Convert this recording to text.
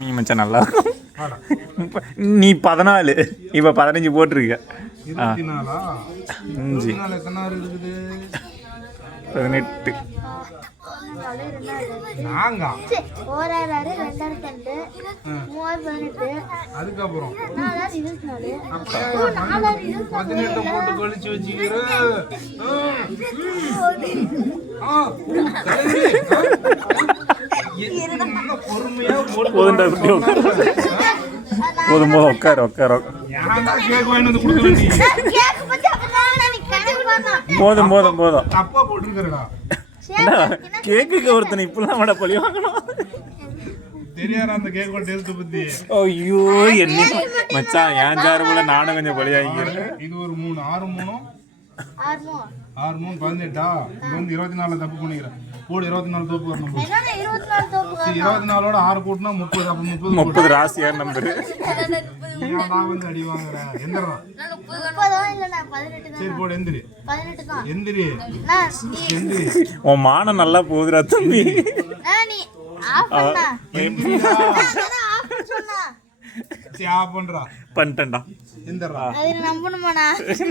நீ மச்சான் நல்லா இருக்கும். நீ 14 இப்போ 15 போட்டிருக்க. 18 அதுக்கப்புறம் 18 போட்டு கழிச்சு வச்சுக்கிற. போதும் உட்காரு உட்காரு. போதும் போதும் போதும். தப்பா போட்டுருக்கா கேக்குக்கு ஒருத்தனை இப்பெல்லாம் விட பழி வாங்கணும். தெரியாத அந்த கேக்கோட டேஸ்ட் பத்தி. ஐயோ என்ன மச்சான் என் சார்புல நானும் கொஞ்சம் பழி வாங்கிக்கிறேன். இது ஒரு 3 6 3 18 இது வந்து 24 தப்பு பண்ணிக்கிறேன். கூட 24 தோப்பு வரணும். 24ஓட 6 கூட்டினா 30. அப்ப 30 ராசியா நம்பரு. நான் வந்து அடி வாங்குறேன். எந்திரா சரி போடு. எந்திரி எந்திரி எந்திரி. உன் மானம் நல்லா போகுதுடா தம்பி. பண்றா பண்ணிட்டேன்டா. எந்திரா.